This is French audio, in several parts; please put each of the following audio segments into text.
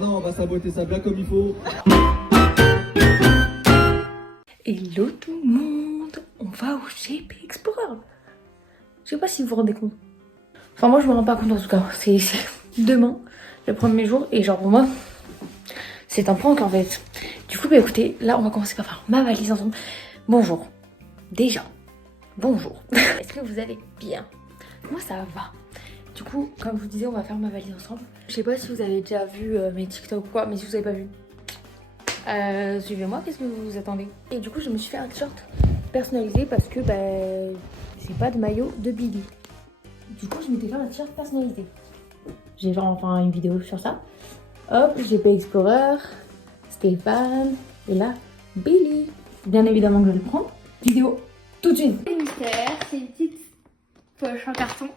Non, on va saboter ça bien comme il faut. Hello tout le monde, on va au GP Explorer. Je sais pas si vous vous rendez compte. Enfin moi je me rends pas compte en tout cas. C'est demain, le premier jour. Et genre pour moi, c'est un prank en fait. Du coup bah écoutez, là on va commencer par faire ma valise ensemble. Bonjour. Déjà, bonjour. Est-ce que vous allez bien? Moi ça va. Du coup, comme je vous disais, on va faire ma valise ensemble. Je sais pas si vous avez déjà vu mes TikTok ou quoi, mais si vous avez pas vu, suivez-moi, qu'est-ce que vous attendez? Et du coup je me suis fait un t-shirt personnalisé parce que bah, j'ai pas de maillot de Billy. Du coup je m'étais fait un t-shirt personnalisé. J'ai fait enfin une vidéo sur ça. Hop, GP Explorer, Stéphane, et là Billy. Bien évidemment que je vais le prendre. Vidéo tout de suite. C'est mystère, c'est une petite poche en carton.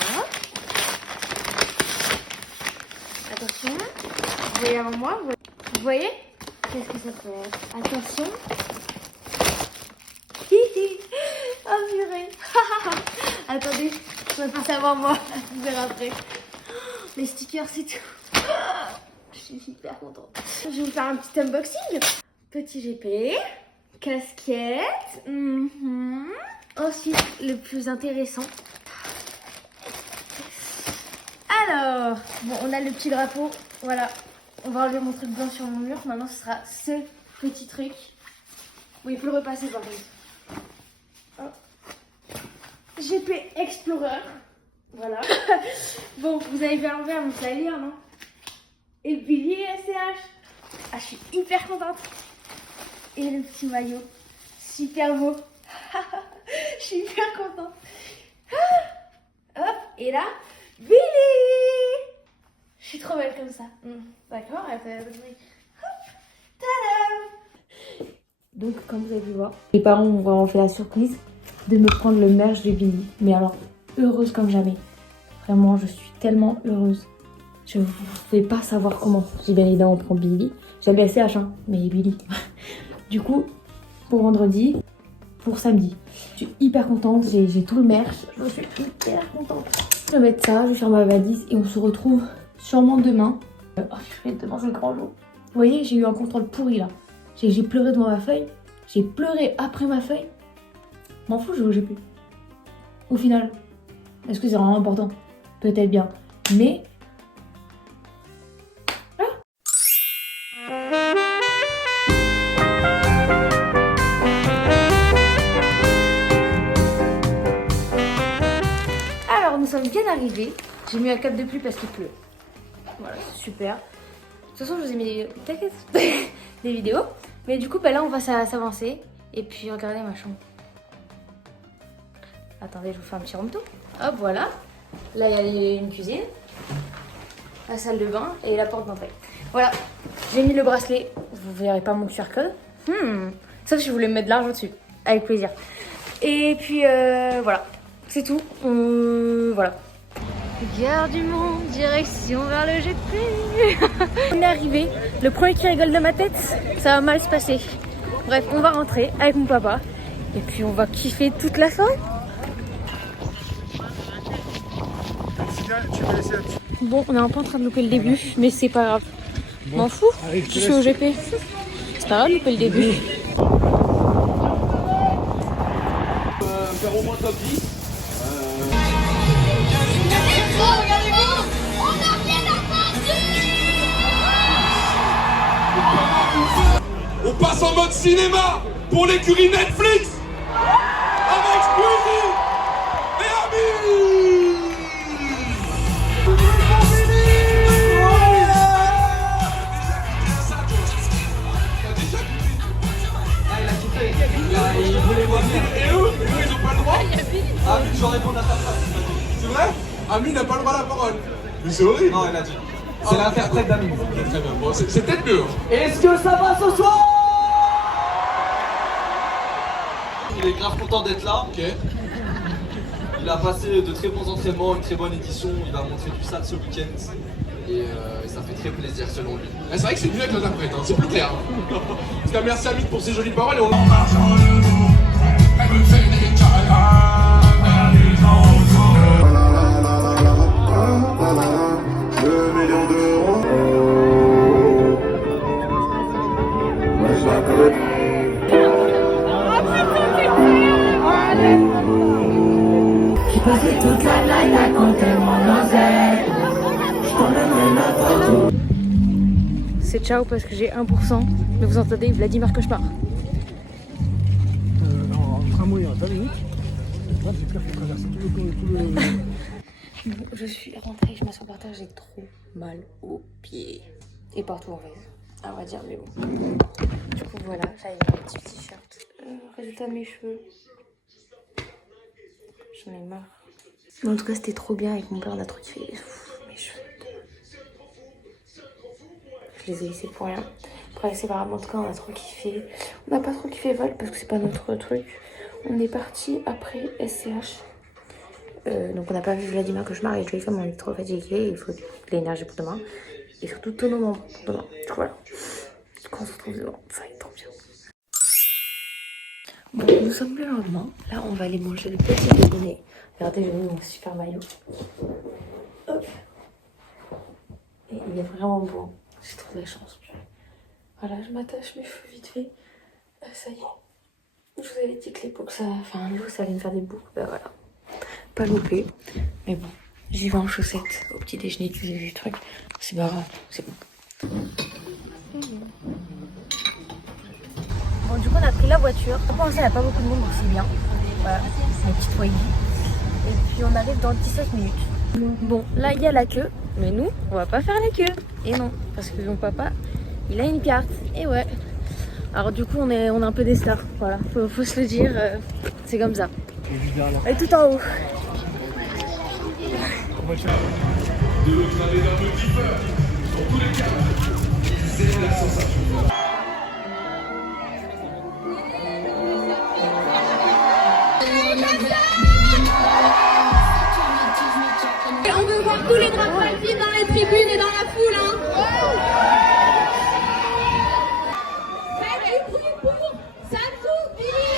Voilà. Attention, vous voyez avant moi, vous voyez? Qu'est-ce que ça peut être? Attention. Oh purée. Attendez, je vais passer avant moi, vous verrez après. Les stickers c'est tout. Je suis hyper contente. Je vais vous faire un petit unboxing. Petit GP, casquette. Ensuite, le plus intéressant. Alors, bon, on a le petit drapeau. Voilà, on va enlever mon truc blanc sur mon mur. Maintenant, ce sera ce petit truc. Oui, il faut le repasser par contre. Hop. GP Explorer. Voilà. Bon, vous avez bien l'envers, donc la lire, non? Et Billy et SCH. Ah, je suis hyper contente. Et le petit maillot. Super beau. Je suis hyper contente. Hop, et là, Billy. Je suis trop belle comme ça. D'accord, hop, tadam. Donc comme vous avez pu voir, mes parents m'ont vraiment fait la surprise de me prendre le merch de Billy. Mais alors, heureuse comme jamais. Vraiment, je suis tellement heureuse. Je ne vais pas savoir comment. J'ai bien évidemment pris Billy. J'avais SCH, hein, mais Billy. Du coup, pour vendredi, pour samedi. Je suis hyper contente, j'ai tout le merch. Je suis hyper contente. Je vais mettre ça, je vais faire ma valise et on se retrouve sûrement demain. Oh, demain c'est le grand jour. Vous voyez, j'ai eu un contrôle pourri là. J'ai pleuré devant ma feuille. J'ai pleuré après ma feuille. M'en fous, j'ai plus. Au final, est-ce que c'est vraiment important? Peut-être bien. Mais alors nous sommes bien arrivés. J'ai mis un cap de pluie parce qu'il pleut. Voilà, c'est super. De toute façon, je vous ai mis des vidéos. Mais du coup, bah là, on va s'avancer. Et puis, regardez ma chambre. Attendez, je vous fais un petit room tour. Hop, voilà. Là, il y a une cuisine, la salle de bain et la porte d'entrée. Voilà, j'ai mis le bracelet. Vous verrez pas mon QR code. Sauf si vous voulez me mettre de l'argent dessus. Avec plaisir. Et puis, voilà. C'est tout. Voilà. Gare du Mont, direction vers le GP. On est arrivé. Le premier qui rigole de ma tête, ça va mal se passer. Bref, on va rentrer avec mon papa. Et puis, on va kiffer toute la soirée. Bon, on est un peu en train de louper le début, mais c'est pas grave. M'en fous, je suis au GP. C'est pas grave de louper le début. Faire au moins top 10. On passe en mode cinéma pour l'écurie Netflix avec Squeezie et Ami. Il voulait voir venir. Et eux, ils ont pas le droit. Ah, je vais répondre à ta phrase. C'est vrai? Ami n'a pas le droit à la parole. Mais c'est horrible. Non, elle a dit. C'est l'interprète d'Amine. Très bien, bon, c'est peut-être mieux. Est-ce que ça va ce soir? Il est grave content d'être là. Ok. Il a passé de très bons entraînements, une très bonne édition. Il va montrer du sale ce week-end. Et ça fait très plaisir selon lui. C'est vrai que c'est mieux avec l'interprète, hein. C'est plus clair. En tout cas, merci Amine pour ces jolies paroles. Et on... Elle me fait des câlins, elle est C'est ciao parce que j'ai 1%, mais vous entendez Vladimir Cauchemar. En tramway en 20 minutes. Là, j'ai peur qu'il traverse tout le... Je suis rentrée, je m'assois par terre, j'ai trop mal aux pieds. Et partout en fait, à vrai dire, mais bon. Du coup voilà, j'avais un petit t-shirt. Résultat mes cheveux. J'en ai marre. Mais en tout cas c'était trop bien avec mon père, on a trop kiffé. Mes cheveux. Je les ai laissés pour rien. Après c'est pas grave, en tout cas on a trop kiffé. On n'a pas trop kiffé Val parce que c'est pas notre truc. On est parti après SCH. Donc on n'a pas vu Vladimir Cauchemar et Jolie Femme, on est trop fatigué, il faut de l'énergie pour demain. Et surtout tout nos moments pour demain. Du coup voilà. Du coup on se retrouve demain, ça va être trop bien. Bon, nous sommes le lendemain. Là on va aller manger le petit déjeuner. Regardez, j'ai mis mon super maillot. Hop. Et il est vraiment beau. J'ai trop de la chance. Voilà, je m'attache mes cheveux vite fait. Ça y est. Je vous avais dit que les boucles, ça... Enfin, l'eau, ça allait me faire des boucles. Bah voilà. Pas loupé. Mais bon, j'y vais en chaussettes au petit déjeuner du truc. C'est pas grave, c'est bon. Bon, du coup, on a pris la voiture. Pour l'instant, il n'y a pas beaucoup de monde, donc c'est bien. Voilà, c'est une petite foyer. Et puis, on arrive dans 17 minutes. Bon, là, il y a la queue. Mais nous, on va pas faire la queue. Et non, parce que mon papa, il a une carte. Et ouais. Alors du coup, on est un peu des stars. Voilà, faut se le dire. C'est comme ça. Et tout en haut. De l'autre avait un petit peu. Dans tous les cas, c'est la sensation. On veut voir tous les drapeaux alpines dans les tribunes et dans la foule, hein. Faites du bruit pour Samsung Billy.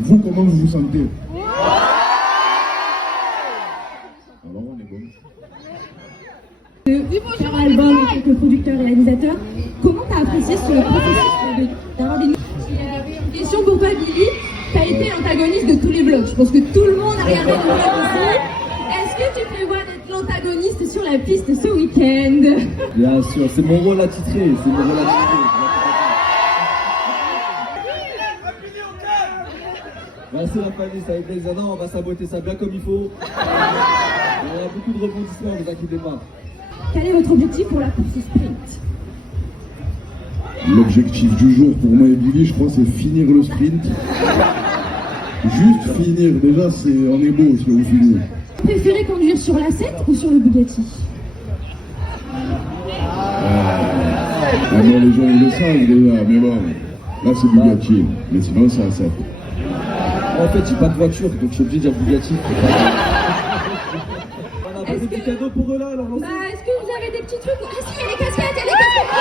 Vous, comment vous vous sentez? Alors on est bon. Faire un album en tant que producteur et réalisateur, comment t'as apprécié ce processus d'avoir des... Une question pour toi, Billy. T'as été l'antagoniste de tous les vlogs. Je pense que tout le monde a regardé le vlog aussi. Est-ce que tu prévois d'être l'antagoniste sur la piste ce week-end? Bien sûr, c'est mon rôle attitré. C'est mon rôle attitré. Merci la famille, ça a été plaisir. Non, on va saboter ça bien comme il faut. Il y a beaucoup de rebondissements, ne vous inquiétez pas. Quel est votre objectif pour la course sprint? L'objectif du jour pour moi et Billy, je crois, c'est finir le sprint. Juste finir, déjà, on est beau si on finit. Préférez conduire sur l'A7 ou sur le Bugatti? Ah non, les gens ils le savent déjà, mais bon, là c'est Bugatti, mais sinon c'est A7. En fait, j'ai pas de voiture, donc je suis obligé de dire Bugatti. On a posé des cadeaux pour eux là, alors Bah, est-ce que vous avez des petits trucs? Ah si, il y a les casquettes, il y a les casquettes!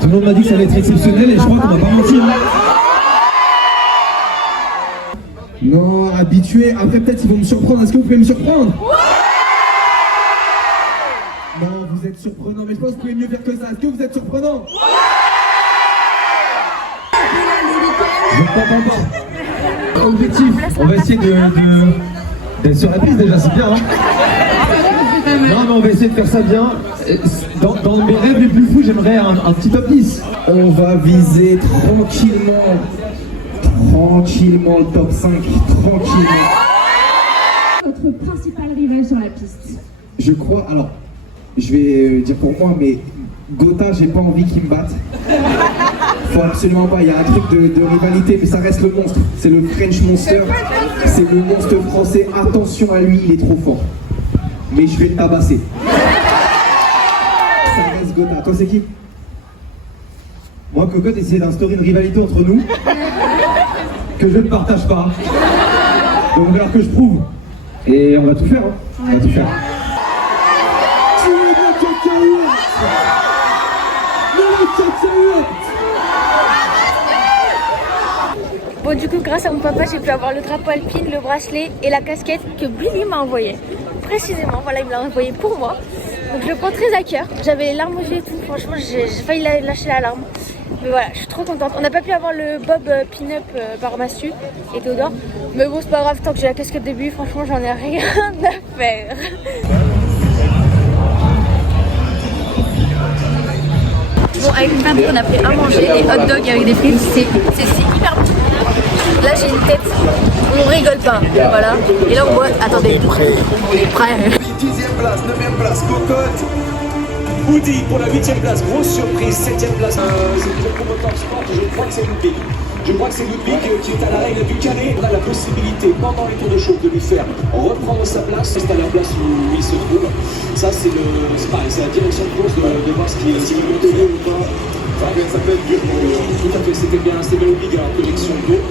Tout le monde m'a dit que ça allait être exceptionnel et je crois qu'on va pas mentir. Non, habitué. Après, peut-être ils vont me surprendre. Est-ce que vous pouvez me surprendre? Non, vous êtes surprenant, mais je pense que vous pouvez mieux faire que ça. Est-ce que vous êtes surprenant? Je ne comprends pas. Objectif, on va essayer d'être sur la piste déjà, c'est bien. Hein, non, mais on va essayer de faire ça bien. Dans mes rêves les plus fous, j'aimerais un petit top 10. On va viser tranquillement le top 5, tranquillement. Votre principal rival sur la piste? Je crois, alors, je vais dire pour moi, mais Gotha, j'ai pas envie qu'il me batte. Faut absolument pas, il y a un truc de rivalité, mais ça reste le monstre. C'est le French Monster, c'est le monstre français. Attention à lui, il est trop fort. Mais je vais le tabasser. Cocotte, toi c'est qui? Moi, Cocotte, essayait d'instaurer une rivalité entre nous que je ne partage pas. Donc, il va falloir que je prouve. Et on va tout faire, hein. On va tout faire. Bon, du coup, grâce à mon papa, j'ai pu avoir le drapeau alpine, le bracelet et la casquette que Billy m'a envoyé. Précisément, voilà, il me l'a envoyé pour moi. Donc je le prends très à cœur. J'avais les larmes aux yeux et tout. Franchement, j'ai failli lâcher la larme. Mais voilà, je suis trop contente. On n'a pas pu avoir le Bob Pin-Up par Massu et Théodore. Mais bon, c'est pas grave, tant que j'ai la casquette de Billy, franchement, j'en ai rien à faire. Bon, avec une famille, on a pris à manger des hot dogs avec des frites. C'est hyper bon. Là, j'ai une tête. On rigole pas. Voilà. Et là, on voit. Attendez. On est prêts. 10e place, 9e place, Cocotte. Woody pour la 8e place, grosse surprise, 7e place. C'est le promoteur sport, je crois que c'est Ludwig. Je crois que c'est Ludwig qui est à la règle du carré. On a la possibilité pendant les tours de chauffe de lui faire reprendre sa place. C'est à la place où il se trouve. Ça c'est pareil, c'est la direction de course de voir ce qui est motivé ou pas. Ça s'appelle tout à fait, c'était bien Ludwig à la collection d'eau.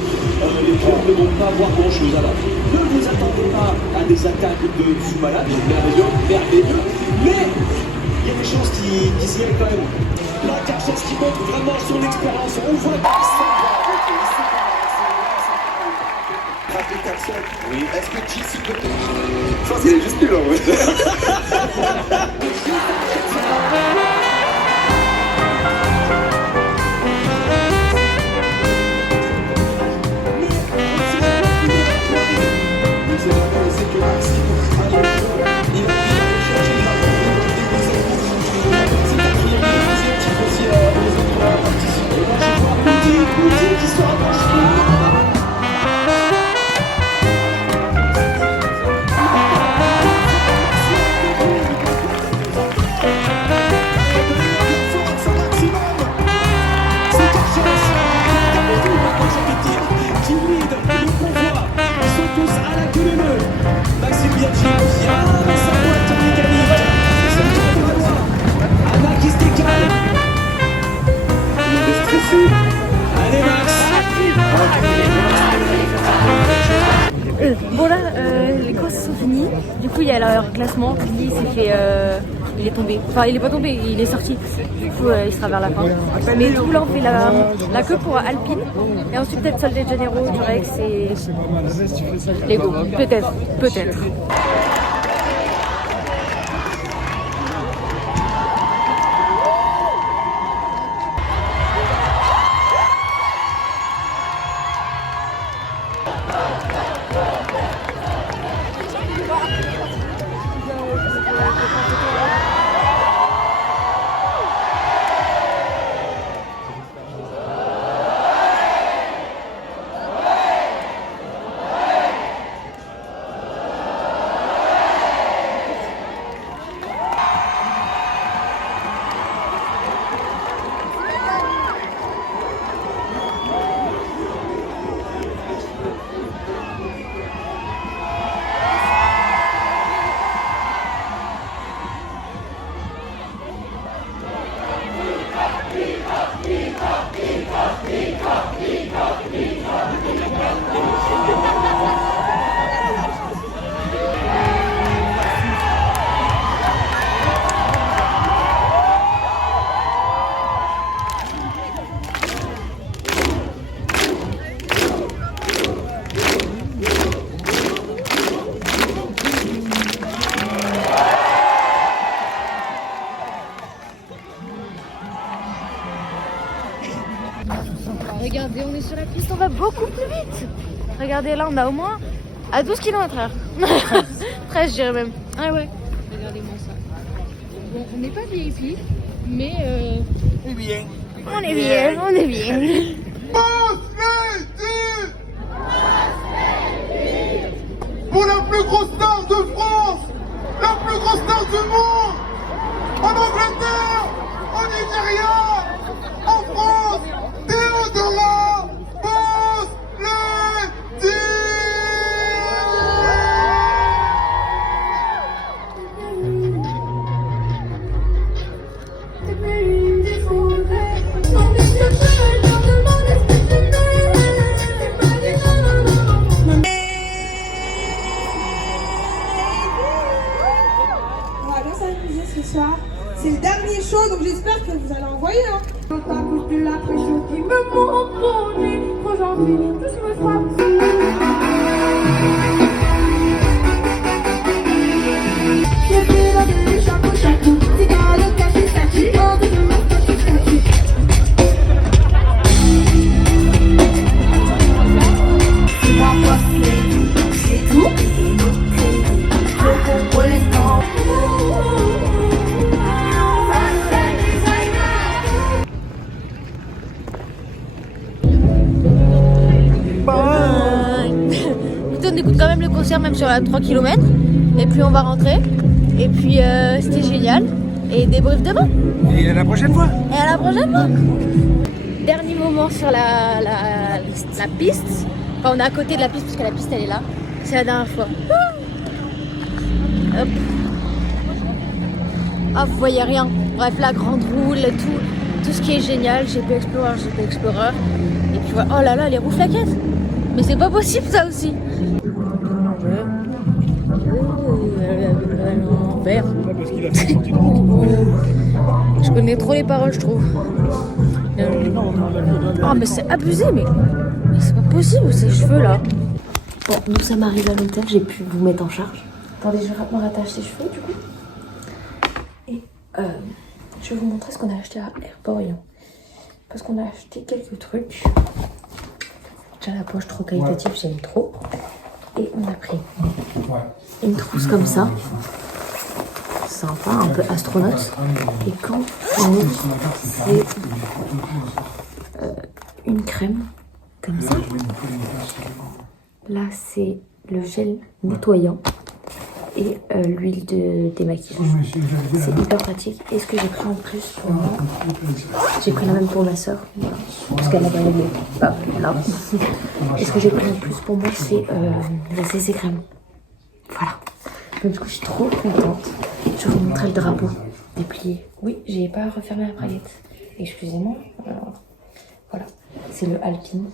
Les joueurs ne vont pas voir grand chose à la fin. Ne vous attendez pas à des attaques de fou malade, merveilleux, mais il y a des choses qui s'y aiment quand même. Là, Carchès qui montre vraiment son expérience. On voit qu'il sait pas. Oui. Est-ce que JC peut... Je pense qu'il est juste nul en vrai. Bon là, les courses sont finies. Du coup, il y a leur classement. Billy s'est fait, il est tombé. Enfin, il est pas tombé, il est sorti. Du coup, il sera vers la fin. Mais du coup, là, on fait la queue pour Alpine. Et ensuite, peut-être Sol de Janeiro, Durex et Lego. Peut-être. Regardez, on est sur la piste, on va beaucoup plus vite. Regardez, là, on a au moins à 12 km/h. 13, je dirais même. Ah ouais. Regardez-moi ça. Bon, on n'est pas VIP, mais on est bien. On est bien. Pour la plus grosse star de France, la plus grosse star du monde, en Angleterre, en Nigeria, en France, Théodora Boss-Letty. donc j'espère que vous allez envoyer. Hein. À cause de la pression qui me monte au nez, trop gentil, tous me frappent. J'ai fait la belle chapeau, c'est dans le café, ça tue, hors de ma statue, ça tue. C'est moi passé, c'est tout, je contrôle les temps. On écoute quand même le concert même sur la 3 km et puis on va rentrer et puis c'était génial et débrief demain Et à la prochaine fois. et à la prochaine fois. Dernier moment sur la piste, enfin on est à côté de la piste parce que la piste elle est là, c'est la dernière fois. Hop. Ah vous voyez rien, bref la grande roue, tout ce qui est génial, GP Explorer et puis voilà. Oh là là les roues flaquettes, mais c'est pas possible ça aussi. Vert. Je connais trop les paroles, je trouve. Oh, mais c'est abusé, mais c'est pas possible ces cheveux là. Bon, nous sommes arrivés à l'hôtel, j'ai pu vous mettre en charge. Attendez, je vais me rattacher les cheveux du coup. Et je vais vous montrer ce qu'on a acheté à Airport-Orient. Parce qu'on a acheté quelques trucs. Déjà la poche trop qualitative, j'aime trop. Et on a pris une trousse comme ça. Sympa, un peu astronaute. Et quand on ouvre, c'est une crème comme ça. Là, c'est le gel nettoyant et l'huile de démaquillage. C'est hyper pratique. Et ce que j'ai pris en plus pour moi, j'ai pris la même pour ma soeur, parce qu'elle a pas réglé. Bah, là. Et ce que j'ai pris en plus pour moi, c'est la CC crème. Voilà. Donc du coup, je suis trop contente. Je vais vous montrer le drapeau déplié. Oui, j'ai pas refermé la braguette. Excusez-moi. Voilà. C'est le Alpine.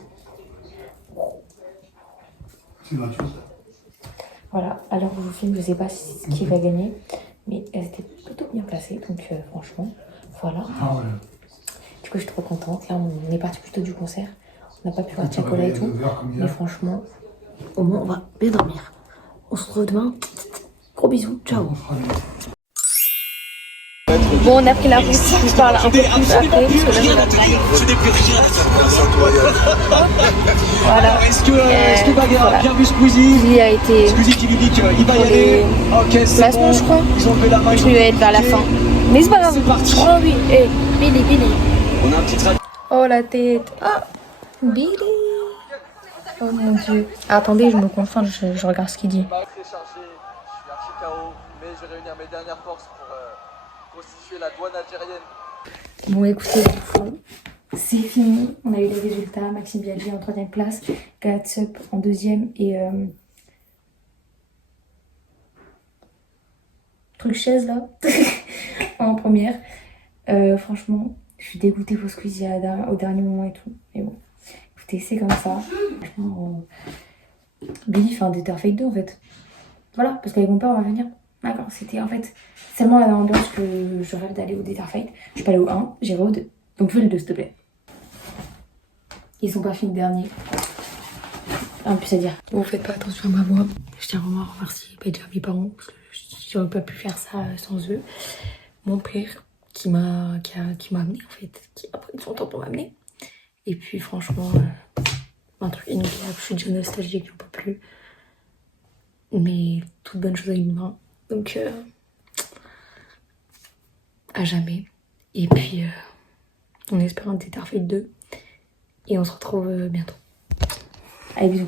Voilà. Alors je vous filme, je sais pas qui va gagner, mais elle était plutôt bien placée. Donc franchement, voilà. Du coup, je suis trop contente. Là, on est parti plutôt du concert. On n'a pas pu voir Tiakola et tout. Mais franchement, au moins, on va bien dormir. On se retrouve demain. Gros bisous, ciao. Bon, on a pris la route, je parle un peu plus après, parce que là, Je n'ai plus rien à faire. voilà. Est-ce que Baga a bien vu Squeezie? Squeezie a été Squeezie qui lui dit qu'il va y aller. Ok, c'est placement, bon. je crois. Ils ont levé la main. Je vais être vers la fin. Mais c'est pas grave. C'est parti. Oh oui, hey, Billy. On a un petit trajet. Oh la tête. Oh, Billy. Oh mon dieu. Attendez, je me concentre, je regarde ce qu'il dit. Très chargé, je suis archi KO, mais je vais réunir mes dernières forces pour constituer la douane algérienne. Bon écoutez, c'est fini. On a eu les résultats. Maxime Biaggi en 3e place, Gatsup en 2e et truc chaise là en première. Franchement, je suis dégoûtée pour Squeezie au dernier moment et tout. Mais bon, écoutez, c'est comme ça. Franchement, Billy fait un Data Fake 2 en fait. Voilà, parce qu'avec mon père on va venir. D'accord, c'était en fait tellement la même ambiance que je rêve d'aller au Data Fight. Je suis pas allée au 1, j'irai au 2. Donc fais le 2 s'il te plaît. Ils sont pas finis dernier. Un plus à dire. Bon, faites pas attention à ma voix. Je tiens vraiment à remercier déjà mes parents parce que j'aurais pas pu faire ça sans eux. Mon père qui m'a amené en fait, qui a pris son temps pour m'amener. Et puis franchement, un truc inoubliable. Je suis déjà nostalgique, j'en peux plus. Mais toute bonne chose a une main. Donc à jamais. Et puis on espère un Data Fight 2. Et on se retrouve bientôt. Allez, bisous.